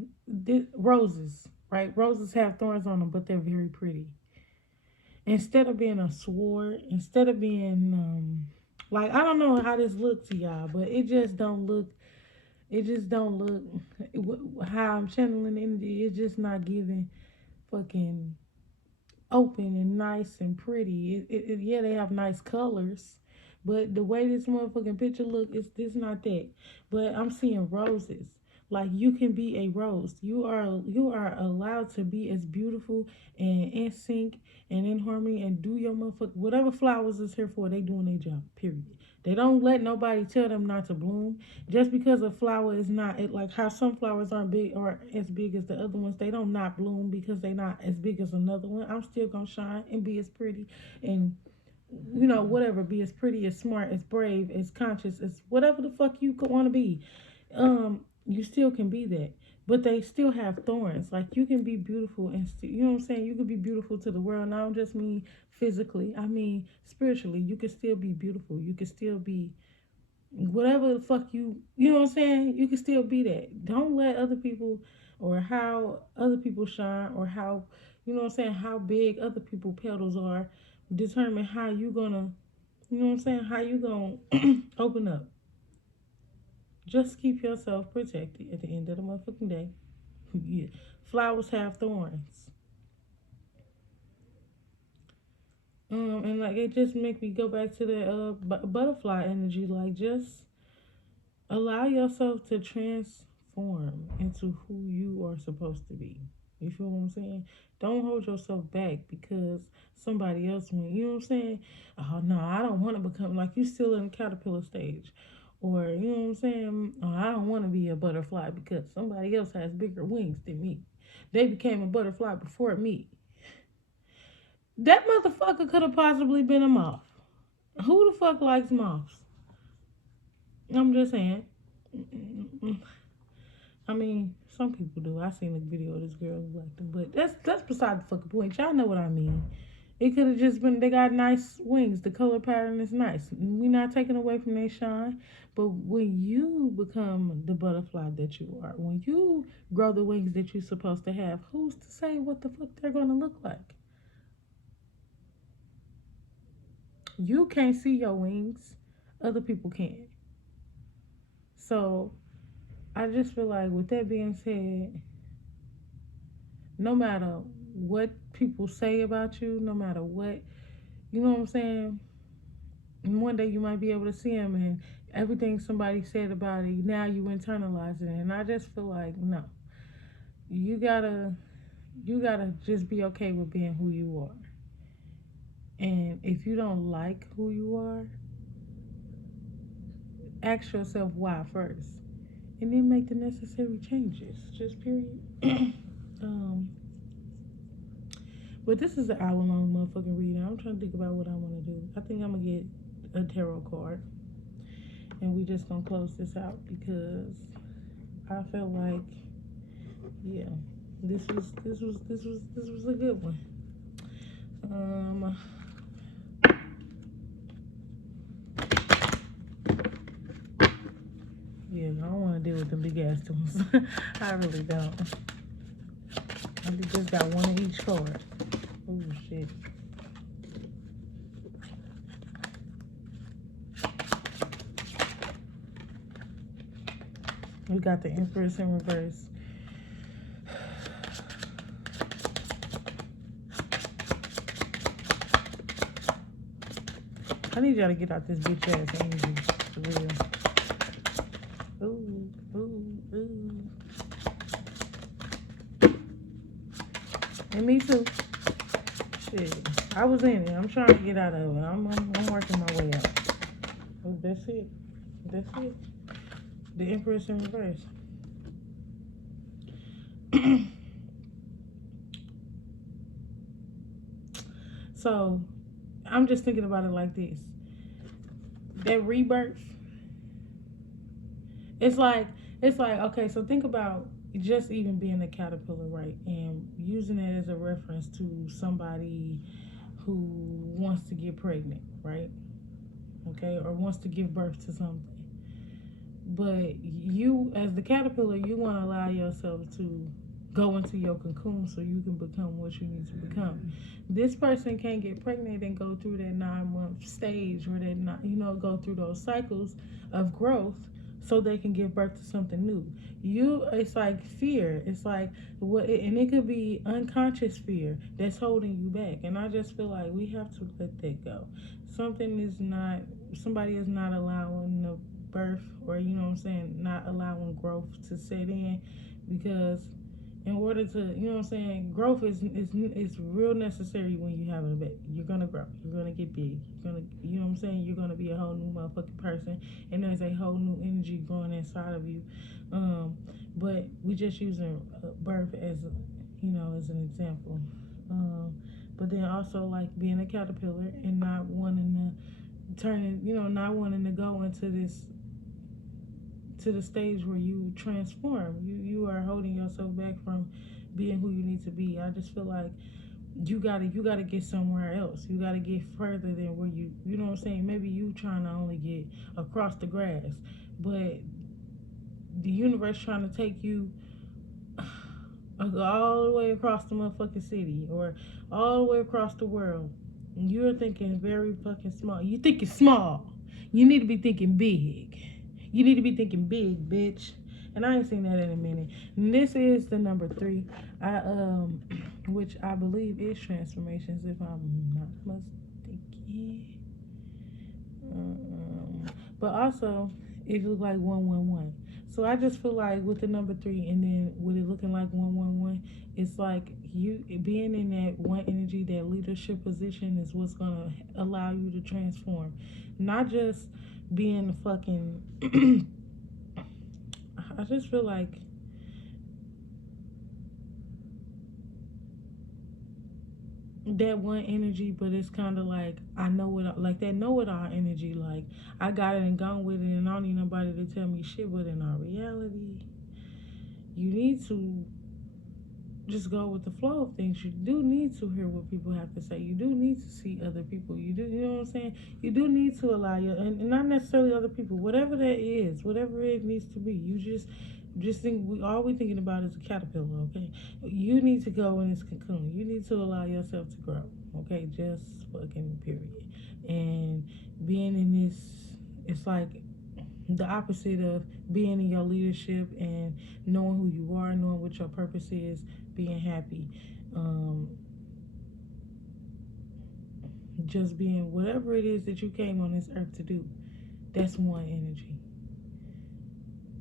roses, right? Roses have thorns on them, but they're very pretty. Instead of being a sword, instead of being like I don't know how this looks to y'all, but it just don't look. It just don't look how I'm channeling energy. It's just not giving fucking open and nice and pretty. Yeah, they have nice colors, but the way this motherfucking picture look is this not that. But I'm seeing roses. Like you can be a rose. You are allowed to be as beautiful and in sync and in harmony and do your motherfucker whatever flowers is here for. They doing their job. Period. They don't let nobody tell them not to bloom. Just because a flower is not it, like how some flowers aren't big or as big as the other ones, they don't not bloom because they not as big as another one. I'm still gonna shine and be as pretty and whatever, be as pretty, as smart, as brave, as conscious, as whatever the fuck you want to be. You still can be that, but they still have thorns. Like you can be beautiful and you know what I'm saying, you could be beautiful to the world, and I don't just mean physically, I mean spiritually. You can still be beautiful, you can still be whatever the fuck you know what I'm saying, you can still be that. Don't let other people or how other people shine or how you know what I'm saying, how big other people petals are determine how you gonna, you know what I'm saying, how you gonna open up. Just keep yourself protected at the end of the motherfucking day. Yeah. Flowers have thorns. And like it just make me go back to the butterfly energy. Like just allow yourself to transform into who you are supposed to be. You feel what I'm saying? Don't hold yourself back because somebody else went. You know what I'm saying? Oh no, I don't want to become like you. Still in the caterpillar stage, Or, you know what I'm saying? Oh, I don't want to be a butterfly because somebody else has bigger wings than me. They became a butterfly before me. That motherfucker could have possibly been a moth. Who the fuck likes moths? I'm just saying. I mean, some people do. I seen a video of this girl who liked them, but that's beside the fucking point. Y'all know what I mean. It could have just been they got nice wings. The color pattern is nice. We're not taking away from their shine, but when you become the butterfly that you are, when you grow the wings that you're supposed to have, who's to say what the fuck they're gonna look like? You can't see your wings. Other people can. So I just feel like with that being said, no matter what people say about you, no matter what, you know what I'm saying? And one day you might be able to see them and everything somebody said about it, now you internalize it. And I just feel like, no, you gotta, you gotta just be okay with being who you are. And if you don't like who you are, ask yourself why first. And then make the necessary changes. Just period. um, but this is an hour long motherfucking reading. I'm trying to think about what I want to do. I think I'm gonna get a tarot card, and we just gonna close this out because I felt like, yeah, this was a good one. Um, yeah, I don't want to deal with them big ass ones. I really don't. I just got one of each card. Oh shit. We got the Empress in reverse. I need y'all to get out this bitch ass energy. For real. Ooh, ooh, ooh. And me too. Shit. I was in it. I'm trying to get out of it. I'm working my way out. Oh, that's it. That's it. The Empress in reverse. So I'm just thinking about it like this. That rebirth, it's like okay, so think about just even being a caterpillar, right? And using it as a reference to somebody who wants to get pregnant, right? Okay, or wants to give birth to something. But you, as the caterpillar, you want to allow yourself to go into your cocoon so you can become what you need to become. This person can't get pregnant and go through that 9 month stage or that, go through those cycles of growth so they can give birth to something new. It's like fear. It's like and it could be unconscious fear that's holding you back. And I just feel like we have to let that go. Somebody is not allowing the birth, or not allowing growth to set in, because in order to, growth is real necessary. When you have a baby, you're gonna grow, you're gonna get big, you're gonna be a whole new motherfucking person, and there's a whole new energy growing inside of you. But we just using birth as as an example. But then also, like, being a caterpillar and not wanting to not wanting to go into this, to the stage where you transform. You are holding yourself back from being who you need to be. I just feel like you gotta get somewhere else. You gotta get further than where you know what I'm saying. Maybe you trying to only get across the grass, but the universe trying to take you all the way across the motherfucking city, or all the way across the world. You're thinking very fucking small. You thinking small. You need to be thinking big. You need to be thinking big, bitch. And I ain't seen that in a minute. And this is the number 3. Which I believe is transformations, if I'm not mistaken. But also, it looks like 111. So I just feel like with the number 3, and then with it looking like 111, it's like you being in that one energy, that leadership position, is what's gonna allow you to transform. Not just being fucking I just feel like that one energy, but it's kind of like I know it, like that know it all energy. Like I got it and gone with it, and I don't need nobody to tell me shit. But in our reality, you need to just go with the flow of things. You do need to hear what people have to say. You do need to see other people. You do, you know what I'm saying? You do need to allow your, and not necessarily other people, whatever that is, whatever it needs to be. You just think all we thinking about is a caterpillar, okay? You need to go in this cocoon. You need to allow yourself to grow, okay? Just fucking period. And being in this, it's like the opposite of being in your leadership and knowing who you are, knowing what your purpose is, being happy, um, just being whatever it is that you came on this earth to do. That's one energy.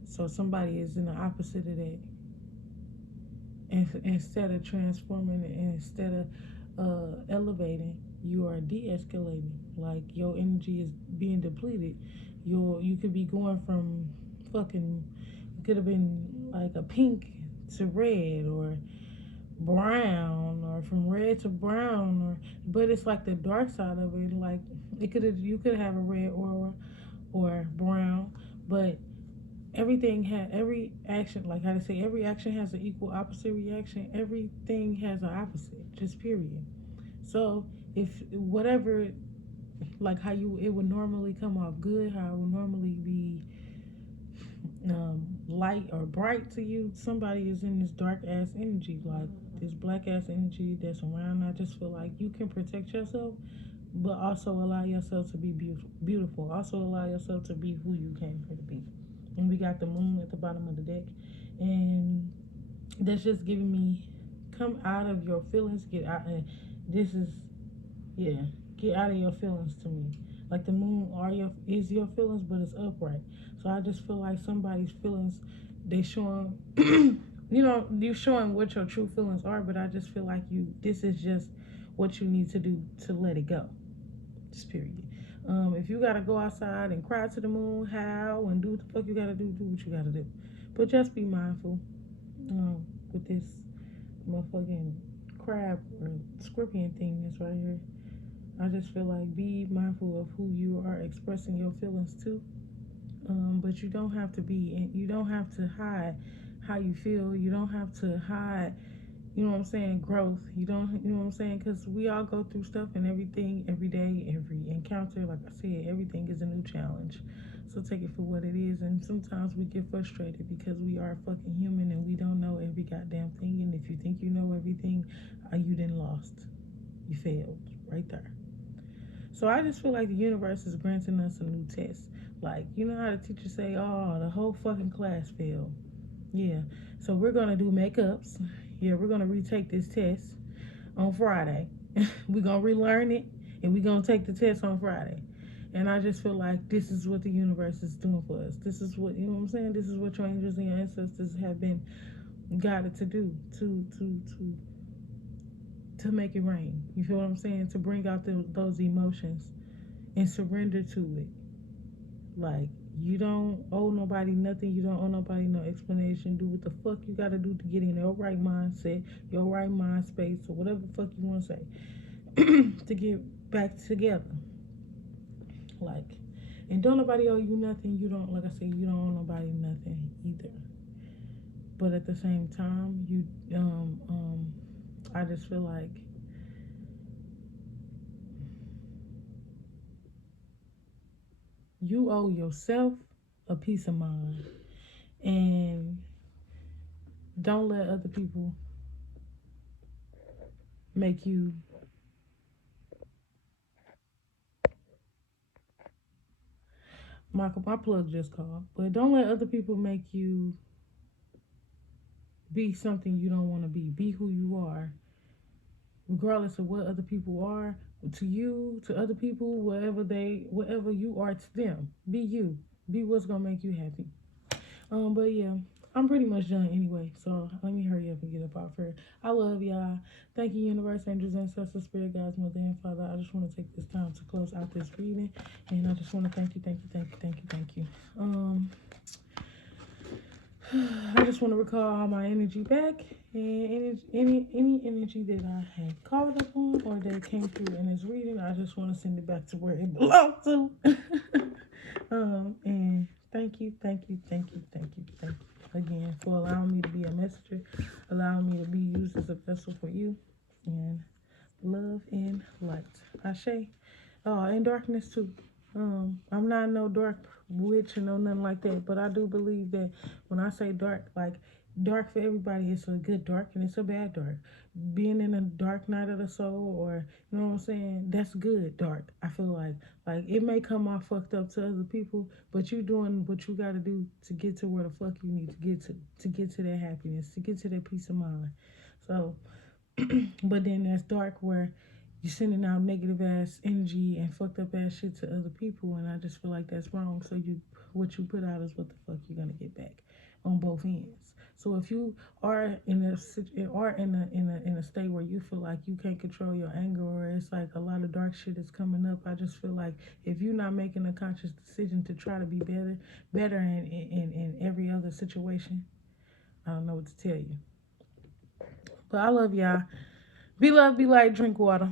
So somebody is in the opposite of that. And instead of transforming it, and instead of elevating, you are de-escalating. Like your energy is being depleted. You could be going from fucking, could have been like a pink to red, or brown, or from red to brown, or but it's like the dark side of it. Like it could have, you could have a red or brown, but every action, like how to say, every action has an equal opposite reaction. Everything has an opposite, just period. So if whatever, like how you, it would normally come off good, how it would normally be light or bright to you, somebody is in this dark ass energy, like this black ass energy that's around. I just feel like you can protect yourself, but also allow yourself to be beautiful. Also allow yourself to be who you came here to be. And we got the moon at the bottom of the deck, and that's just giving me, come out of your feelings, get out. And this is, yeah, get out of your feelings to me. Like the moon is your feelings, but it's upright. So I just feel like somebody's feelings, they showing, you know, you showing what your true feelings are. But I just feel like this is just what you need to do to let it go. Just period. If you gotta go outside and cry to the moon, howl and do what the fuck you gotta do what you gotta do. But just be mindful with this motherfucking crab or scorpion thing that's right here. I just feel like be mindful of who you are expressing your feelings to. But you don't have to you don't have to hide how you feel. You don't have to hide, you know what I'm saying, growth. You don't, you know what I'm saying? Because we all go through stuff, and everything, every day, every encounter, like I said, everything is a new challenge. So take it for what it is. And sometimes we get frustrated because we are fucking human and we don't know every goddamn thing. And if you think you know everything, you then lost. You failed right there. So I just feel like the universe is granting us a new test. Like, you know how the teacher say, oh, the whole fucking class failed. Yeah. So we're going to do makeups. Yeah, we're going to retake this test on Friday. We're going to relearn it, and we're going to take the test on Friday. And I just feel like this is what the universe is doing for us. This is what, you know what I'm saying? This is what your angels and your ancestors have been guided to do, to make it rain. You feel what I'm saying? To bring out those emotions and surrender to it. Like, you don't owe nobody nothing. You don't owe nobody no explanation. Do what the fuck you gotta do to get in your right mindset, your right mind space, or whatever the fuck you want to say, to get back together. Like, and don't nobody owe you nothing. You don't, like I said, you don't owe nobody nothing either. But at the same time, I just feel like you owe yourself a peace of mind, and don't let other people make you, my plug just called, but don't let other people make you be something you don't want to be. Be who you are, regardless of what other people are to you, to other people, whatever you are to them. Be you. Be what's gonna make you happy. But yeah, I'm pretty much done anyway, so let me hurry up and get up off here. I love y'all. Thank you, universe, angels, ancestors, spirit guides, mother and father. I just want to take this time to close out this reading, and I just want to thank you, thank you, thank you, thank you, thank you. I just want to recall all my energy back, and any energy that I had called up on or that came through in this reading, I just want to send it back to where it belongs to. And thank you, thank you, thank you, thank you, thank you again for allowing me to be a messenger, allowing me to be used as a vessel for you, and love and light. Ashe. Oh, and darkness too. I'm not no dark witch or no nothing like that, but I do believe that when I say dark, like dark for everybody, it's a good dark and it's a bad dark. Being in a dark night of the soul, or you know what I'm saying, that's good dark. I feel like it may come off fucked up to other people, but you doing what you got to do to get to where the fuck you need to get to that happiness, to get to that peace of mind. So, but then that's dark where you're sending out negative ass energy and fucked up ass shit to other people, and I just feel like that's wrong. So what you put out is what the fuck you're gonna get back on both ends. So if you are in a state where you feel like you can't control your anger, or it's like a lot of dark shit is coming up, I just feel like if you're not making a conscious decision to try to be better in every other situation, I don't know what to tell you. But I love y'all. Be love, be light, drink water.